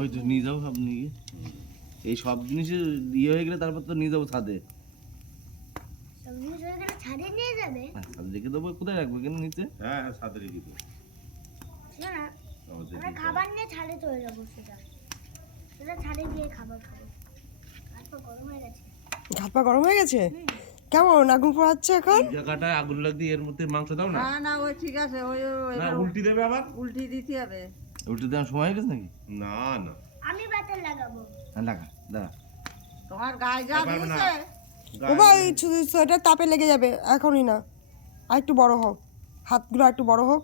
ওই তো নিয়ে যাও সব নিয়ে, এই সব জিনিস ইয়ে হয়ে গেলে তারপর তো নিয়ে যাবো ছাদে। ছাদে নিয়ে যাবে? ছাদে রেখে দেবো। কোথায় রাখবো কেন? নিচে? হ্যাঁ হ্যাঁ ছাদে রেখে দেবো। না না, আমরা খাবার নিয়ে ছাদে চলে যাবো। সেটা ছাদে গিয়ে খাবার খাবো। হাত পা গরম হয়ে গেছে। হাত পা গরম হয়ে গেছে? কেমন আগুন পোড়াচ্ছে এখন? জায়গাটায় আগুন লাগবে, এর মধ্যে মাংস দাও না। না না, ওই ঠিক আছে, ওই না উল্টি দেবে আবার। উল্টি দিতে হবে। উল্টে দেওয়ার সময় হয়ে গেছে নাকি? না না আমি বাটার লাগাবো। হ্যাঁ লাগা, দাঁড়া। তোমার গায়ে যা পারবে না। দিয়েছে ও ভাই সোয়েটার তাপে লেগে যাবে, এখনই না, আর একটু বড় হোক, হাতগুলো একটু বড় হোক।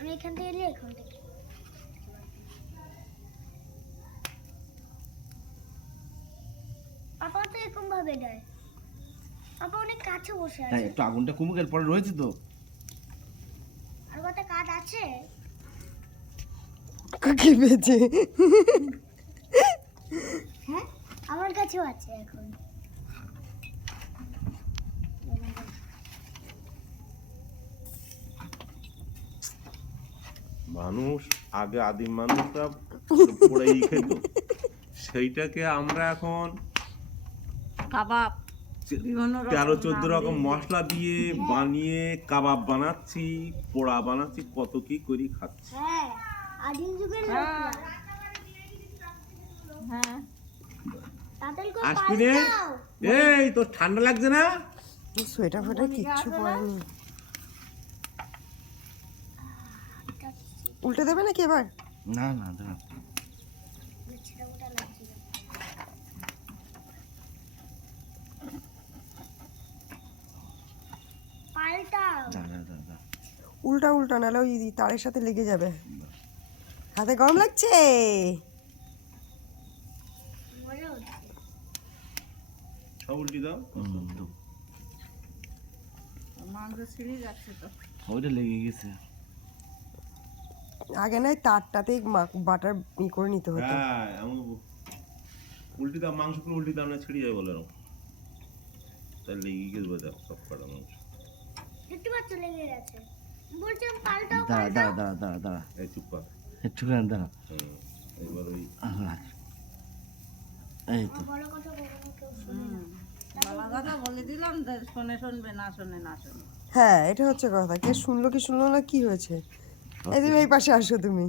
আমি এখান থেকে এলি, এখান থেকে পাপা তো এরকম ভাবে দেয়। পাপা অনেক কাছে বসে হ্যাঁ আছে। একটু আগুনটা কমুক, এরপরে রয়েছে তো। আর কত কাঠ আছে? কি পেয়েছে? হ্যাঁ, আমার কাছেও আছে এখন। মানুষ আগে আদিম মানুষরা পোড়াই খেত, সেইটাকে আমরা এখন কাবাব বিভিন্ন রকম 13-14 নাম রকম দিয়ে। মশলা দিয়ে বানিয়ে কাবাব বানাচ্ছি, পোড়া বানাচ্ছি, কত কি করি খাচ্ছি। হ্যাঁ, আদিম যুগের হ্যাঁ। লোকরা। হ্যাঁ, তাড়াতাড়ি করে আসবি রে? পাল্টাও। এই তোর ঠান্ডা লাগছে না? সোয়েটার ফোয়েটার কিচ্ছু পরেনি। উল্টে দেবে নাকি এবার? না না দাঁড়া। ছেঁড়া মোটা লাগছে না। পাল্টাও। দাঁড়া দাঁড়া। উল্টা উল্টা, নাহলে ওই তারের সাথে লেগে যাবে। হাতে গরম লাগছে? মজা হচ্ছে। সব উল্টি দাও। তো মাংস ছিঁড়ে যাচ্ছে তো। ওইটা লেগে গেছে। আগে নয় তারটাতেই বাটার করে নিতে হতো। হ্যাঁ এমন উল্টি দাও, মাংসগুলো উল্টি দাও না ছিঁড়ে যায় বলে এরকম। তাহলে লেগে গেছে বোঝা সব কটা মাংস। দেখতে পাচ্ছ লেগে গেছে। বলছিলাম পাল্টাও দাঁড়া পাল্টাও। দাঁড়া দাঁড়া দাঁড়া দাঁড়া, এই চুপ কর। একটুখানি দাঁড়া। এবার ওই এই তো বড় কথা কখনো কেউ শোনে না। ভালো কথা বলে দিলাম, শোনে শুনবে, না শোনে না শোনে। হ্যাঁ, এটা হচ্ছে কথা। কে শুনলো কি শুনলো না, কি হয়েছে? এই তুমি এই পাশে আসো তুমি।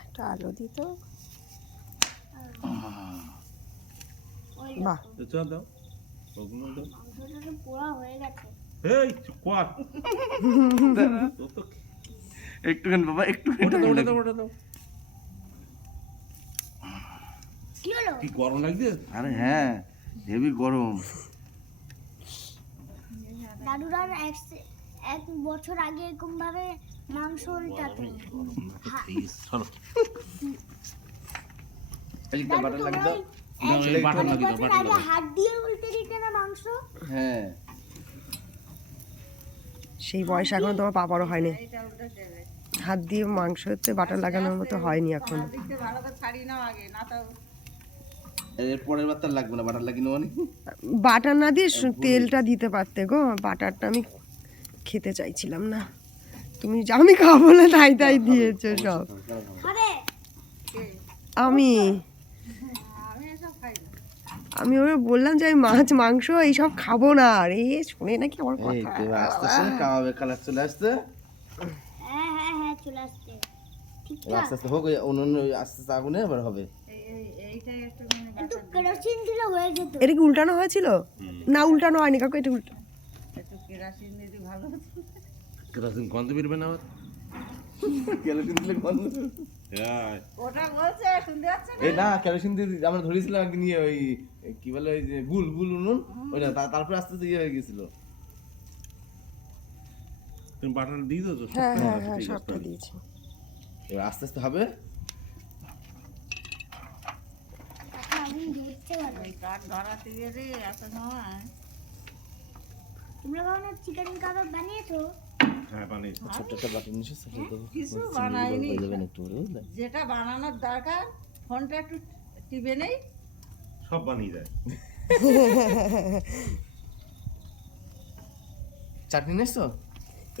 একটা আলো দিত। ওই বাহ, চল দাও ওগুলো দাও। মাংসটা তো পোড়া হয়ে গেছে। এই চুপ কর। তোর তো একটুখানি বাবা, একটুখানি। ওটা দাও ওটা দাও। কি হলো? কি গরম লাগছে? আরে হ্যাঁ, হেভি গরম। দাদুরার এক বছর আগে এরকম ভাবে মাংস উল্টাতো। চলো। এই দাদু বাটার তোমার লাগিয়ে দাও। ওই এই বাটার এক লাগিয়ে দাও, বছর বাটার আগে লাগিয়ে দাও। হাত দিয়ে উল্টে দিতে না মাংস? হ্যাঁ সেই বয়স এখন তোমার পাপারও হয়নি। এইটা উল্টে দেবে। হাত দিয়ে মাংসতে বাটার লাগানোর মতো হয়নি এখন। দেখতে ভালো করে ছাড়ি নাও আগে, না তো এর পরের বার তার লাগবে না বাটার লাগিয়ে নেওয়া নি। বাটার না দিয়ে তেলটা দিতে পারতে গো। বাটারটা আমি খেতে চাইছিলাম না, তুমি আমি খাবো বলে তাই তাই দিয়েছো সব। আরে আমি আমি এসব খাই না। আমি ওরা বললাম যে আমি মাছ মাংস এইসব খাবো না, আর এই শুনে নাকি আমার এই কথা। তো এবার আস্তে আস্তে কাবাবের কালার চলে আসছে। হ্যাঁ হ্যাঁ হ্যাঁ, চলে আসছে। ঠিক এবার আস্তে আস্তে হোক, ওই অন্য আস্তে আস্তে আগুনে এবার হবে। এইটাই একটু একটু কেরোসিন দিলে হয়ে যেত। এটা কি উল্টানো হয়েছিল? না উল্টানো হয়নি কাকু, এটা উল্টা। একটু কেরাসিন দিলে ভালো হতো। কেরোসিন গন্ধ বেরবে না আবার? কেরোসিন দিলে গন্ধ। হ্যাঁ ওটা বলছে, শুনতে পাচ্ছে না? এই না, কেরোসিন দিয়ে আমরা ধরেছিলাম একদিন ইয়ে, ওই কি বলে ওই যে গুল গুল উনুন, ওইটা তারপরে আস্তে আস্তে ইয়ে হয়ে গেছিল। তুমি বাটার দিয়ে দাও তো? হ্যাঁ হ্যাঁ আচ্ছা, হ্যাঁ, ঠিক আছে, সবটা তাহলে। দিয়েছি। এবার আস্তে আস্তে হবে। এখন আমি দেখতে পারবো। ওই কাঠ ধরাতে গেলে এত সময়। তোমরা কখনো চিকেন কাবাব বানিয়েছো? হ্যাঁ বানিয়েছি। ছোট্ট একটা বাটি নিয়ে এসে সাথে দেবো। কিছু বানাইনি। হয়ে যাবেন একটু করে, বুঝলে? যেটা বানানোর দরকার, ফোনটা একটু টিপে নেই। সব বানিয়ে দেয়। চাটনি নিয়ে এসছো?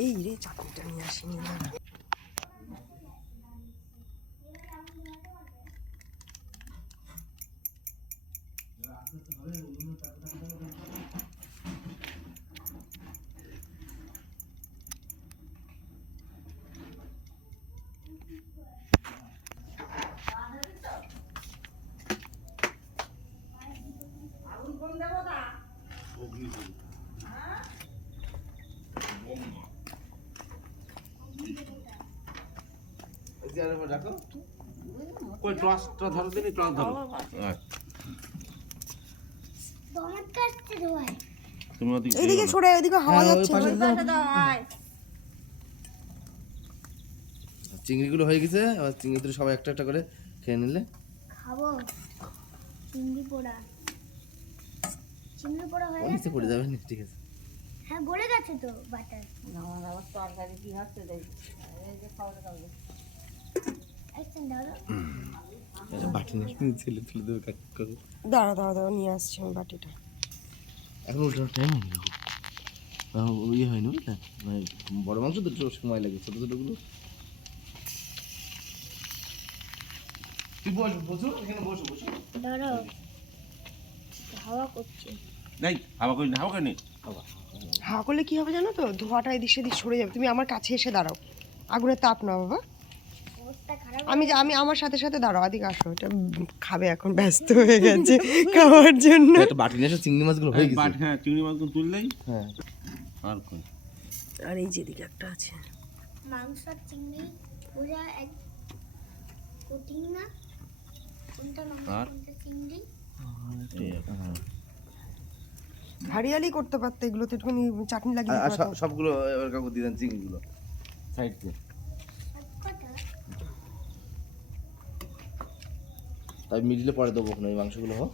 এই রে চাটনিটা নিয়ে আসিনি না। চেয়ারের উপর রাখো। কই টসটা ধরো দিনি, টস ধরো। আচ্ছা, তো আমার কাছে ধোয়াই। তুমি ওদিকে এইদিকে সরে, ওইদিকে হাওয়া হ্যাঁ, ওই যাচ্ছে। পাশে দাও। পাশে দাও, আয়। চিংড়িগুলো হয়ে গেছে, আবার চিংড়িগুলো সবাই একটা একটা করে খেয়ে নিলে। খাবো চিংড়ি পোড়া। চিংড়ি পোড়া হয়ে ও গেছে নিচে পড়ে যাবে না, ঠিক আছে। হ্যাঁ গলে গেছে তো বাটার। আমার আবার তরকারি কি হচ্ছে দেখি। এই যে খাওয়া দাওয়া। একদম দাও। এটা বাটি নিয়ে ছেলে তুলে দেবে কাক করে। দাঁড়া দাঁড়া দাঁড়া, নিয়ে আসছি আমি বাটিটা। এখন উল্টো টাইম হয়ে গেল। ইয়ে হয়নি বুঝলে, মানে বড় মাংস তো একটু সময় লাগে, ছোটো ছোটোগুলো। তুই বসো বসো, এখানে বসো বসো। ধরো হাওয়া করছে। নেই, হাওয়া করি না, হাওয়া করি নি। হাওয়া করলে কি হবে জানো তো, ধোঁয়াটা এদিক সেদিক সরে যাবে। তুমি আমার কাছে এসে দাঁড়াও, আগুনের তাপ না বাবা। অবস্থা খারাপ। আমি আমার সাথে সাথে দাঁড়াও, এদিকে আসো। এটা খাবে এখন, ব্যস্ত হয়ে গেছে খাওয়ার জন্য। একটা বাটি নিয়ে এসে চিংড়ি মাছগুলো হয়ে গেছে। হ্যাঁ, চিংড়ি মাছগুলো তুললেই হ্যাঁ, আর কই। আর এই যেদিকে একটা আছে। মাংস আর চিংড়ি পুরা এক কুটিং না। কোনটা মাংস আর? কোনটা চিংড়ি? এই আর। হারিয়ালি করতে পারতে, এগুলো তো একটুখানি চাটনি লাগিয়ে আর দিতে পারতো। সবগুলো এবার কাকু দিয়ে দেন চিংড়িগুলো সাইড দিয়ে। সবকটা? তাই মিডিলে পরে দেবো ওখানে ওই মাংসগুলো হোক।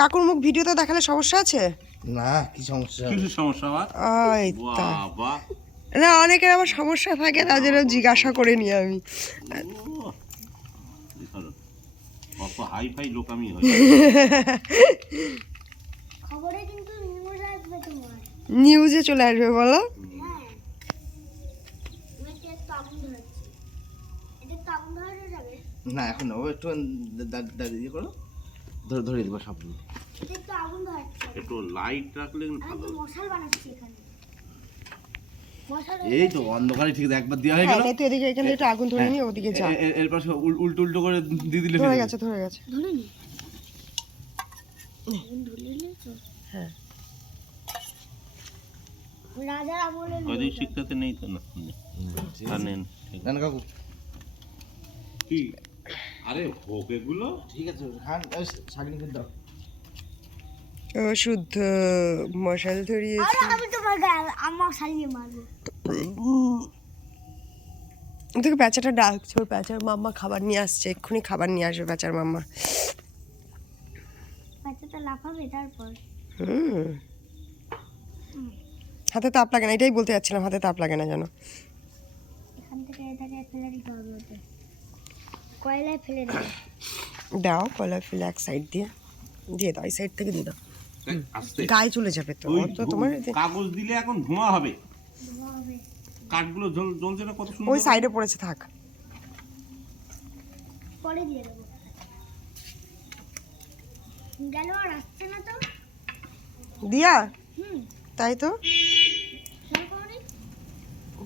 কাকুর মুখ ভিডিওতে দেখালে সমস্যা আছে? না, কি সমস্যা? কিছু সমস্যা আবার? ওই তা। বাবা, না, অনেকের আবার সমস্যা থাকে, তার জন্য জিজ্ঞাসা করে নি আমি। কত হাই ফাই লোক আমি হই। খবরে কিন্তু নিউজ আসবে তোমার। নিউজে চলে আসবে বলো। হ্যাঁ আমি একটু আগুন ধরাচ্ছি। এটা তো আগুন ধরানো যাবে। না এখন না, ও একটু ইয়ে করো, ধরে দেবো সবগুলো। এটা একটু আগুন ধরাচ্ছি। একটু লাইট রাখলে আমি ভালো। তো মশাল বানাচ্ছি এখানে। মশাল এই তো অন্ধকারে ঠিক আছে, একবার দেওয়া হয়ে হ্যাঁ, গেল। তুই এদিকে এখানে একটু আগুন ধরে নিয়ে ওদিকে যা। এরপর উল্টো উল্টো করে দিয়ে দিলে ধরে হয়ে গেছে, ধরে গেছে। ধরে নি। আগুন ধরলে তো হ্যাঁ, রাজার আমলে ওইদিক শিখতে নেই তো না। আর নেন। না না কাকু, কি? আরে হোক এগুলো। ঠিক আছে খান, শাকিন করে দাও। ও শুদ্ধ মশাল আর ধরিয়েছি। আমি তোমার গায়ে আমার শালিয়ে মারবো। দেখো প্যাঁচাটা ডাকছে, ওর প্যাঁচার মাম্মা খাবার নিয়ে আসছে, এক্ষুনি খাবার নিয়ে আসবে প্যাঁচার মাম্মা। বাচ্চাটা লাফাবে তারপর। হুম, হাতে তাপ লাগে না, এটাই বলতে যাচ্ছিলাম, হাতে তাপ লাগে না জানো। এখান থেকে এটাকে ফেলে দিতে হবে ওতে। কয়লায় ফেলে দেবে। দাও কয়লা ফেলে এক সাইড দিয়ে দিয়ে দাও, এই সাইড থেকে দিয়ে দাও। আস্তে। গায়ে চলে যাবে তো। ওই তো তোমার কাগজ দিলে এখন ধোঁয়া হবে। ধোঁয়া হবে। কাঠগুলো জ্বলছে না কত সুন্দর। ওই সাইডে পড়েছে, থাক। পরে দিয়ে দেবো। গেল আর আসছে না তো। দিয়া, হুম তাই তো। খেয়াল করোনি?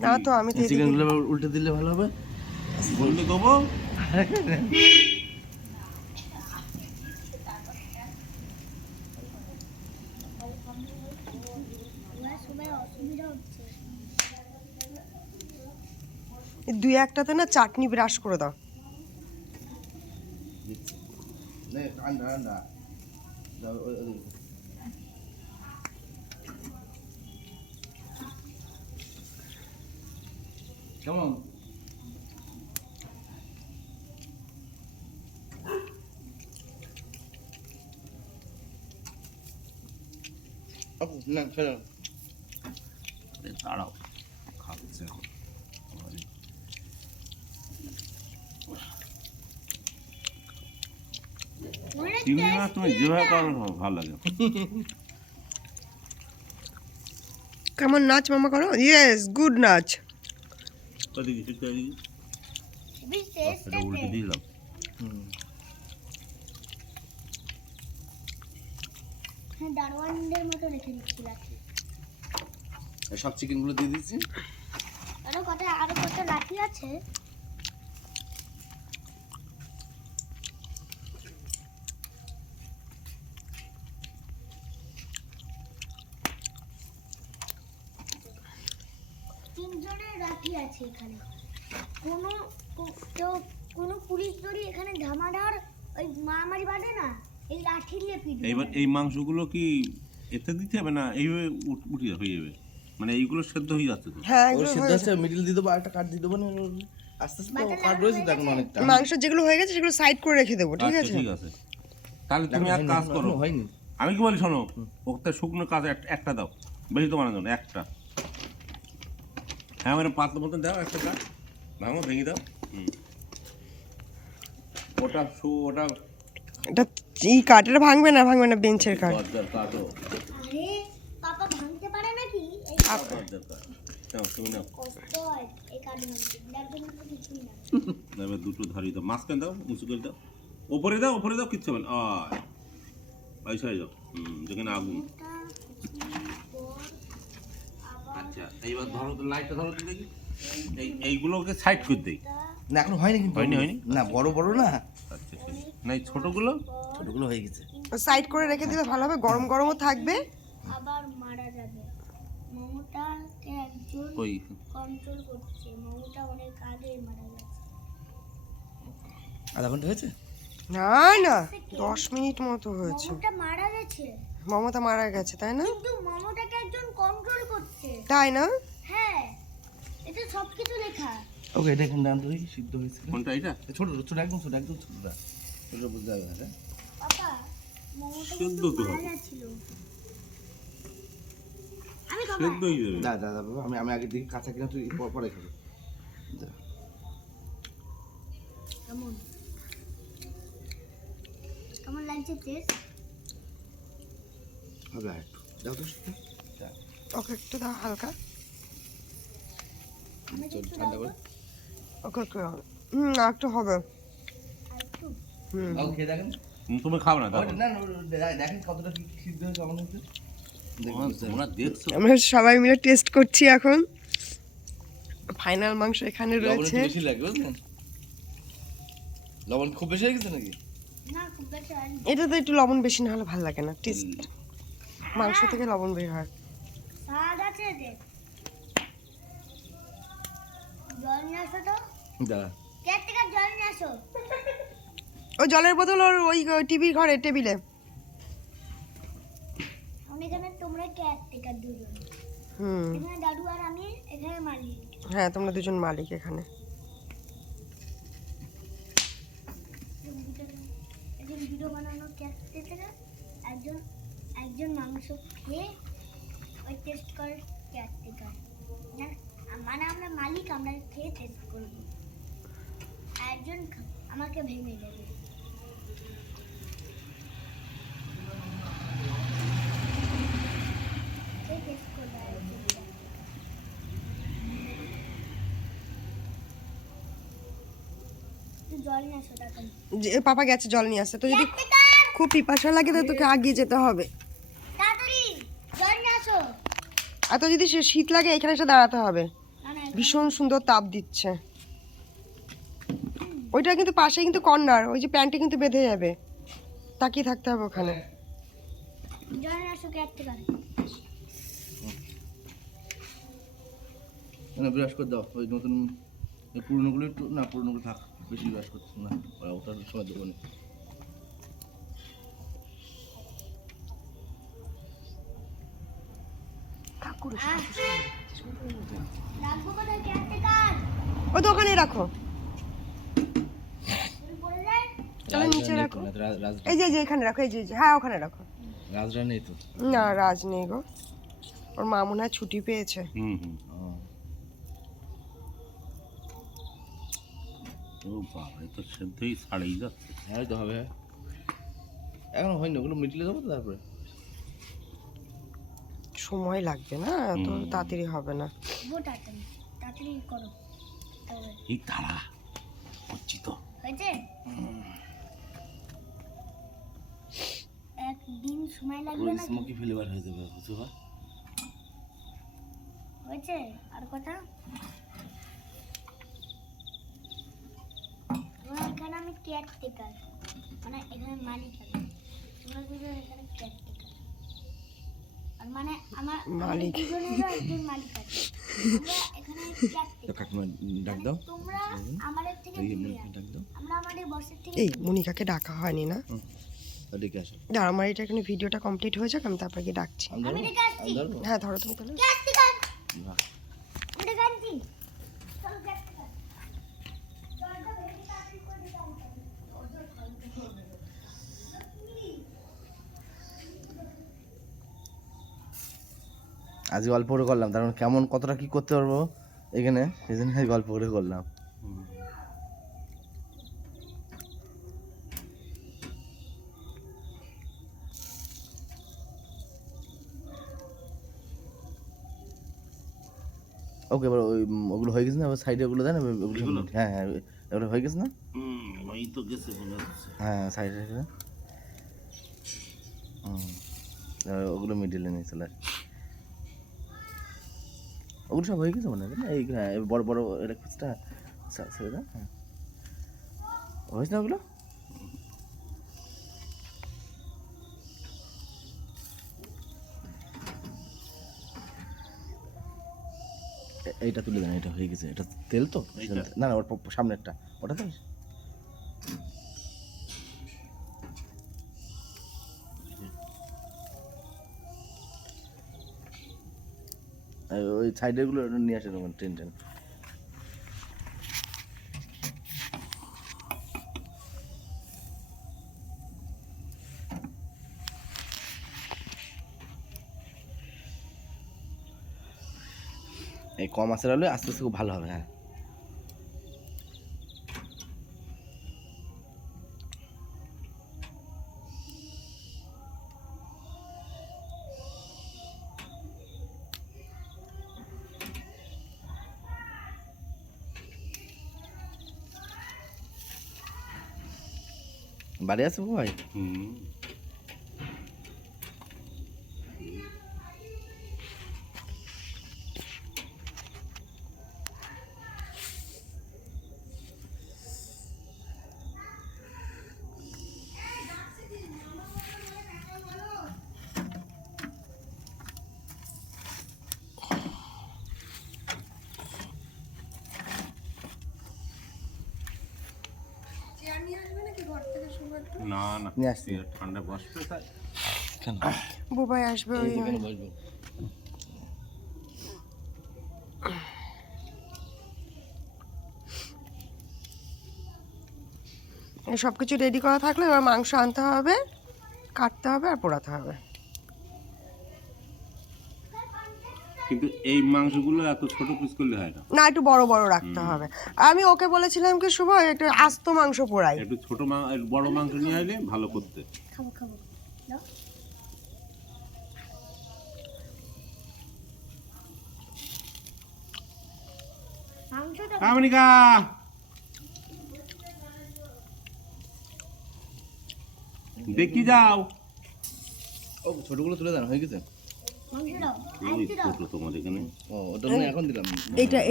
না তো, আমি তো এদিকে- চিকেনগুলো উল্টে দিলে ভালো হবে। বললে দেবো। ওরা সবাই অসুবিধা হচ্ছে। এই দুই একটাতে না চাটনি ব্রাশ করে দাও। নে, ঠান্ডা ঠান্ডা দাও, কেমন? না খেলো। দাঁড়াও, খাচ্ছে এখন। অনেক চিংড়ি মাছ তুমি যেভাবে করো ভালো লাগে। কেমন নাচ মামা করো? ইয়েস, গুড নাচ। ওদিকে শিখতে ওদিকে। বেশ টেস্ট এটা উল্টে দিলাম। হ্যাঁ দারোয়ানদের মতো রেখে দিচ্ছি লাঠি। সব চিকেনগুলো দিয়ে দিচ্ছি। আরো কত লাঠি আছে। তিনজনের লাঠি আছে এখানে। কোনো পুলিশ যদি এখানে ধামাধার ওই মারামারি বাঁধে না, এই লাঠি দিয়ে পিটবে। এইবার এই মাংসগুলো কি এতে দিতে হবে না এইভাবে উঠিয়ে হয়ে যাবে? মানে এইগুলো সেদ্ধ হয়ে যাচ্ছে তো? হ্যাঁ ওর এগুলো সেদ্ধ হয়ে আছে, মিডিল দিয়ে দেবো, আরেকটা কাট দিয়ে দেবো না, আস্তে আস্তে কাট রয়েছে তো এখন অনেকটা। গেছে। মাংস যেগুলো হয়ে গেছে সেগুলো সাইড করে রেখে দেবো, ঠিক আচ্ছা, আছে? ঠিক আছে। তাহলে তুমি এক কাজ করো, হয়নি। আমি কি বলি শোনো, ওকে শুকনো কাজ একটা দাও, বেশি তো বানানো না, একটা। হ্যাঁ মানে পাতলা মতন দাও, একটা কাজ ভাঙো, ভেঙে দাও। ওটা ওটা এটা এই কাঠের ভাঙবে না বেঞ্চের কাঠ। দরজার কাঠও, আরে পাপা ভাঙতে পারে নাকি? এই দরজার কাঠ। নাও, তুমি নাও। কষ্ট হয় এই কাঠ ভাঙতে, একদম তো কিছুই না। এবার দুটো ধারি দাও, মাঝখানে দাও, উঁচু করে দাও, ওপরে দাও, কিচ্ছু হবে না। পয়সা হয়ে যাও, যেখানে আগুন। এটা কিছুদিন পর আবার আচ্ছা, এইবার ধরো তো, লাইটটা ধরো তো দেখি। এইগুলোকে সাইড করে দেই। না এখন হয়নি কিন্তু। হয়নি? না বড় বড় না, আচ্ছা ঠিক। না এই ছোটগুলো ছোটগুলো হয়ে গেছে। সাইড করে রেখে দিলে ভালো হবে, গরম গরমও থাকবে। আবার মারা যাবে। মমতাকে একজন ওই কন্ট্রোল করছে। মমতা অনেক আগে মারা গেছে। আধা ঘন্টা হয়েছে। না না 10 মিনিট মতো হয়েছে। মমতা মারা গেছে, মমতা মারা গেছে তাই না? কিন্তু মমতাকে একজন কন্ট্রোল করছে। তাই না? হ্যাঁ, এটা সবকিছু লেখা। ওকে এটা এখানে দাঁড়ান তো, সিদ্ধ হয়েছে। কোনটা এটা? ছোট ছোট একদম ছোট, একদম ছোটটা, ছোট বুঝতে হবে না। পাপা, মমতা সেদ্ধ কিন্তু তো মারা হবে। গেছিল। আমি খাবো। সেদ্ধ হয়ে যাবে। দা দা দা বাবা, আমি আগে দেখি কাঁচা কিনা, তুই পরে খাবো। দা। কেমন কেমন লাগছে টেস্ট? হবে আর একটু দাও তো শুধু। দা। ওকে একটু দাও হালকা। আমি চল একটু ঠান্ডা দাও করে। ওকে ওকে একটু হবে। আর একটু। হুম বাবু খেয়ে দেখেন। তুমি খাবে না, দাও। না না, দেখেন কতটা কি সিদ্ধ হয়েছে আমার মধ্যে। তোমরা দেখছো? আমরা সবাই মিলে টেস্ট করছি এখন। ফাইনাল মাংস এখানে লবণ রয়েছে। একটু বেশি লাগে বুঝলেন? লবণ খুব বেশি হয়ে গেছে নাকি? না, খুব বেশি হয়নি। এটাতে একটু লবণ বেশি না হলে ভালো লাগে না, টেস্ট মাংস থেকে লবণ বের হয়। স্বাদ আছে যে। জল নিয়ে আসো তো। দা। কেক থেকে জল নিয়ে আসো। ওই জলের বোতল ওর ওই টিভির ঘরে টেবিলে। এখানে তোমরা কেক থেকে দুজন। হুম এখানে দাদু আর আমি, এখানে মালিক। হ্যাঁ তোমরা দুজন মালিক এখানে। একজন ভিডিও বানানো কেক থেকে, একজন একজন মাংস খেয়ে ওই টেস্ট করে কেক থেকে। না মানে আমরা মালিক, আমরা খেয়ে টেস্ট করব। একজন আমাকে ভেঙে দেবে। খেয়ে টেস্ট করবে আরেকজন। তুই জল নিয়ে আসো তাড়াতাড়ি। যে পাপা গেছে জল নিয়ে আসতে, তো যদি খুব পিপাসা লাগে তো তোকে আগিয়ে যেতে হবে। তাড়াতাড়ি জল নিয়ে আসো। আর তো যদি শীত লাগে এখানে এসে দাঁড়াতে হবে, না না, ভীষণ সুন্দর তাপ দিচ্ছে। ওইটা কিন্তু পাশে কিন্তু কর্নার, ওই যে প্যান্টে কিন্তু বেঁধে যাবে, তাকিয়ে থাকতে হবে ওখানে। জল নিয়ে আসো কেক থেকে। না ব্রাশ করে দাও, ওই নতুন ওই পুরনোগুলো একটু, না পুরনোগুলো থাক, বেশি ব্রাশ করছে না, ওটার সময় দেবো না। রাখবো কোথায় কেক থেকে? ও তো ওখানে রাখো, তুমি পড়ে যায়। চলো নিচে রাখো। রাজ এই যে এখানে রাখো, এই যে হ্যাঁ ওখানে রাখো। রাজরা নেই তো। না রাজ নেই গো, ওর মা মনে হয় ছুটি পেয়েছে। ও বাবা, এ তো সেদ্ধই ছাড়েই যাচ্ছে। হ্যাঁ তো হবে, এখনো হয়নি, ওগুলো মিটলে দেবো তো তারপরে। সময় লাগবে না, তো তাড়াতাড়ি হবে না। তাড়াতাড়ি তাড়াতাড়ি করো। তবে এই তারা করছি তো। হয়েছে? একদিন সময় লাগবে না। স্মোকি ফ্লেভার হয়ে যাবে, বুঝছো? হয়েছে? আর কথা, এখানে আমি কেক টেকার, মানে এখানে মালিক আমি, তোমরা দুজন এখানে কেক টেকার। আর মানে আমার মালিক। দুজনেরও একজন মালিক আছে। আমরা এখানে তো কাকিমা ডাক দাও, তোমরা আমাদের থেকে ওই দূরে মনিকা ডাক দাও। আমরা আমাদের বসের থেকে এই মনিকাকে ডাকা হয়নি না? ডেকে আসো। দাঁড়া, আমার এটা এখানে ভিডিওটা কমপ্লিট হয়ে যাক, আমি তারপরে গিয়ে ডাকছি। আমি ধরবো? ডেকে আসছি। আমি ধরবো? হ্যাঁ ধরো তুমি তাহলে। ক্যাস্টি কাট বাহ। এটা গানছি চলো ক্যাস্টি কাট জলটা বেশি তাড়াতাড়ি করে দিতে হবে আজকে অল্প করে করলাম, তার মানে কেমন কতটা কি করতে পারবো এখানে, সেই জন্য গল্প করে করলাম। ওকে, এবার ওই ওগুলো হয়ে গেছে না, এবার সাইডে ওগুলো দেন, ওগুলো এগুলো? হ্যাঁ হ্যাঁ ওগুলো হয়ে গেছে না? ওই তো গেছে মনে হচ্ছে। হ্যাঁ সাইডে রেখে ওগুলো মিডিলে নিয়ে চলে আসে। ওগুলো সব হয়ে গেছে মনে হয় না? এই হ্যাঁ এই বড় বড় ইলেকট্রিক্সটা ছেড়ে দাও। হ্যাঁ হয়েছে না ওগুলো? এইটা তুলে দেন, এটা হয়ে গেছে, এটা তেল তো এইটা? না না ওর সামনেরটা ওটা তো ওই সাইডের গুলো নিয়ে আসে তখন টেন টেন। এই কম আঁচের হলে আস্তে আস্তে খুব ভালো হবে। হ্যাঁ বাড়ি আছে ভাই? না না নিয়ে আসছি। ঠান্ডা বসবে তাই। কেন বুবাই আসবে ওই এখানে বসবো? সব কিছু রেডি করা থাকলে এবার মাংস আনতে হবে, কাটতে হবে আর পোড়াতে হবে। কিন্তু এই মাংসগুলো এত ছোট পিস করলে হয় না, না একটু বড় বড় রাখতে হবে। আমি ওকে বলেছিলাম কি শুভ একটু আস্ত মাংস পোড়াই। একটু ছোট বড় মাংস নিয়ে আসলে ভালো করতে। খাবো খাবো দাও মাংসটা কামনিকা দেখি যাও। ও ছোটগুলো তুলে দেন, হয়ে গেছে? মাংস দাও ওই ছোট তোমার এখানে ও ওটা মনে হয় এখন দিলাম।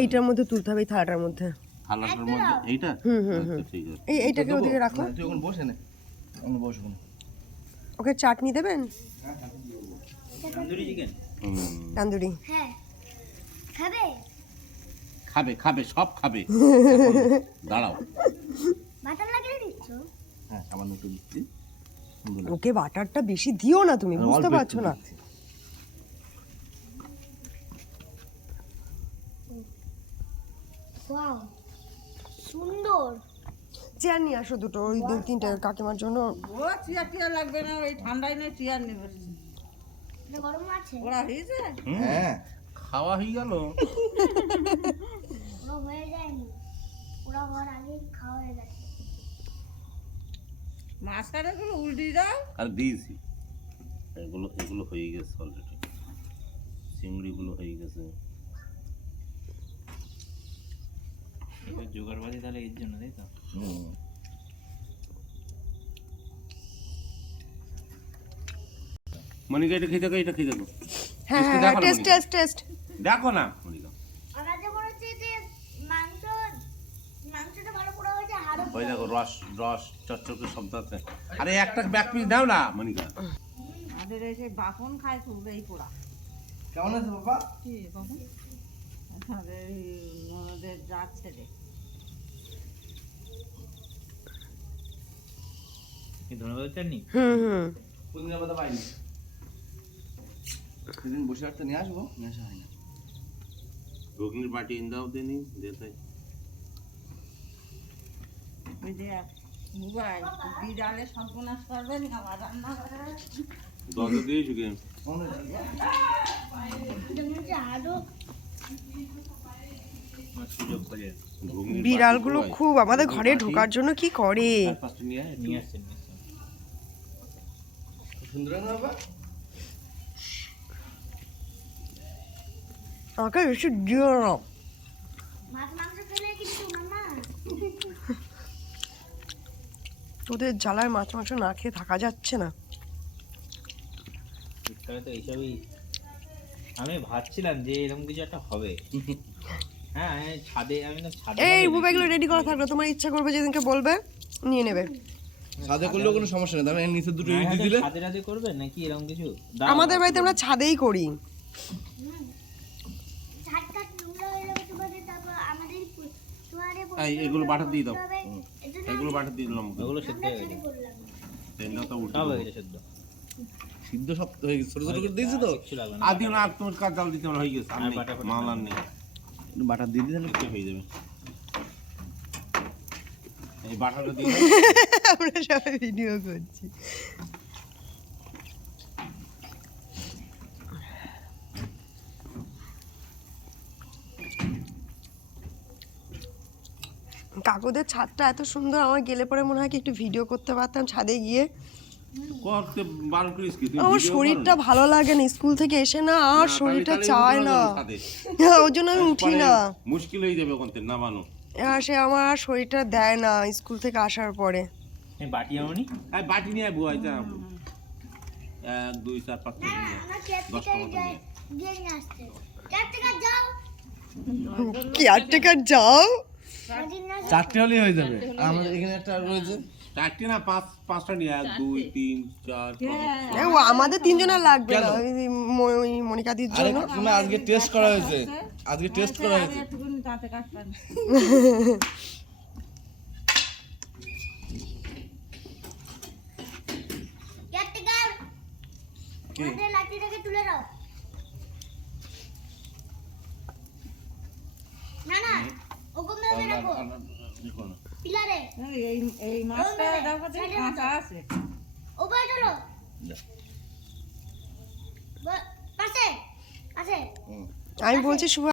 এইটার মধ্যে তুলতে হবে, এই থালাটার মধ্যে। থালাটার মধ্যে এইটা আচ্ছা, ঠিক আছে। এইটাকে ওদিকে রাখো। তুই এখন বসে নে, এখন বস ওখানে। ওকে চাটনি দেবেন, তান্দুরি। হ্যাঁ খাবে খাবে খাবে সব খাবে। দাঁড়াও বাটার লাগিয়ে দিচ্ছ হ্যাঁ সামান্য একটু দিচ্ছি। ওকে বাটারটা বেশি দিও না, তুমি বুঝতে অল্প একটু পারছো না। দিচ্ছি। ওয়াও সুন্দর চেয়ার নিয়ে আসো দুটো, ওই তিনটে কাকিমার জন্য। ও চেয়ার টিয়ার লাগবে না, ওই ঠান্ডায় নয় চেয়ার নেবে। এটা গরম আছে ওরা হয়েছে হ্যাঁ খাওয়া হয়ে গেল। ওরা হয়ে যায়নি ওরা হওয়ার আগে খাওয়া হয়ে গেছে মাছ কাটাগুলো উল্টে দাও। আর দিয়েছি এগুলো এগুলো হয়ে গেছে অলরেডি, চিংড়িগুলো হয়ে গেছে। জোগাড়বাজি তাহলে এর জন্য, তাই তো? মনিকা এটা খেয়ে দেখো, এটা খেয়ে দেখো, হ্যাঁ Taste হ্যাঁ দেখো না, টেস্ট মনিকা। Test test. দেখো না মনিকা। আমার যেমন হচ্ছে যে মাংসটা ভালো পোড়া হয়েছে হাড়ও ওই দেখো রস রস চচ্চকে শব্দ আছে। আরে একটা ব্যাক পিস দাও না মনিকা। আমাদের এই যে বাপন খায় খুব এই পোড়া। কেমন আছে বাবা? কি বাপন? আমাদের এই ননদের যাচ্ছে রে। ধন্যবাদ চাটনি হুম পুদিনা পাতা পাইনি সেদিন বসে একটা নিয়ে আসবো নিয়ে আসা হয় না ঘুগনির বাটি ইন্দাও দিনই যেতে ওই যে মোবাইল বিড়ালে সর্বনাশ করবেন আমার রান্না করে। দরজা দিয়েছি কি আরো সুযোগ করে ঘুগনির বিড়ালগুলো খুব আমাদের ঘরে ঢোকার জন্য কি করে। পাঁচটা নিয়ে আয় নিয়ে আসছেন সুন্দর না বাবা আমাকে বেশি দিও না। মাছ মাংস খেলে কিন্তু মামা তোদের জ্বালায় মাছ মাংস না খেয়ে থাকা যাচ্ছে না। শীতকালে তো এইসবই আমি ভাবছিলাম যে এরকম কিছু একটা হবে। হ্যাঁ আমি না ছাদে এই হবে বুবা এগুলো নাকি? রেডি করা থাকলো, তোমার ইচ্ছা করবে যেদিনকে বলবে নিয়ে নেবে। সাদা করলেও কোনো সমস্যা নেই তাহলে নিচে দুটো না, ইট দিয়ে হয়তো দিলে ছাদে টাদে করবে নাকি এরকম কিছু? আমাদের বাড়িতে আমরা ছাদেই করি। ঝাটকা নোংরা হয়ে যাবে তোমাদের, তারপর আমাদের তোমাদের এই এগুলো বাটা দিয়ে দাও এজন্য এগুলো বাটা দিয়ে দিলাম ওগুলো সেদ্ধ হয়ে গেছে, বললাম তেলটা তো উল্টে সব হয়ে দেবো। গেছে সেদ্ধ। সিদ্ধ সব হয়ে গেছে ছোট ছোট করে দিয়েছি তো কিচ্ছু লাগবে না। আর দিও না আর তোমার কাজ জাল দিতে আমার হয়ে গেছে আর আর নেই, বাটা ফাটা মাল আর নেই বাটা দিয়ে দিলে একটু হয়ে যাবে এই বাটাটা দিয়ে দাও। আমরা সবাই ভিডিও করছি। কাকুদের ছাদটা এত সুন্দর, আমার গেলে পরে মনে হয় কি একটু ভিডিও করতে পারতাম ছাদে গিয়ে। করতে বারণ করিস কি তুই আমার video শরীরটা করো না? ভালো লাগে না, স্কুল থেকে এসে না আর না, শরীরটা তাহলে চায় এগুলো না, করো ছাদে। ওর জন্য আমি উঠি পরে না। মুশকিল হয়ে যাবে ওখান থেকে নামানো আর সে আমার আর শরীরটা দেয় না স্কুল থেকে আসার পরে। এই বাটি আমনি এই বাটি নিয়ে আয় বুয়াই যা 1 2 4 5 না আমরা কেয়ারটেকার যাই গিয়ে নিয়ে আসতে। কেয়ারটেকার যাও কেয়ারটেকার যাও, সেদিন না চারটে হলেই হয়ে যাবে আমাদের এখানে একটা রয়েছে চারটে না পাঁচটা নিয়ে 1 2 3 4 5 এ, ও আমাদের তিনজনের লাগবে না, ওই মনিকাদির আরে জন্য। তুমি আজকে টেস্ট করা হয়েছে আজকে টেস্ট করা আমি হয়েছে একটুখানি দাঁতে কাটবেন। কেয়ারটেকার আমাদের লাঠিটাকে তুলে দাও। না না ওগুলো মেরে রাখো পিলারে এই এই মাছটা দেখো যে কাঁচা আছে। ওপরে চলো পাশে পাশে আমি বলছি শুভ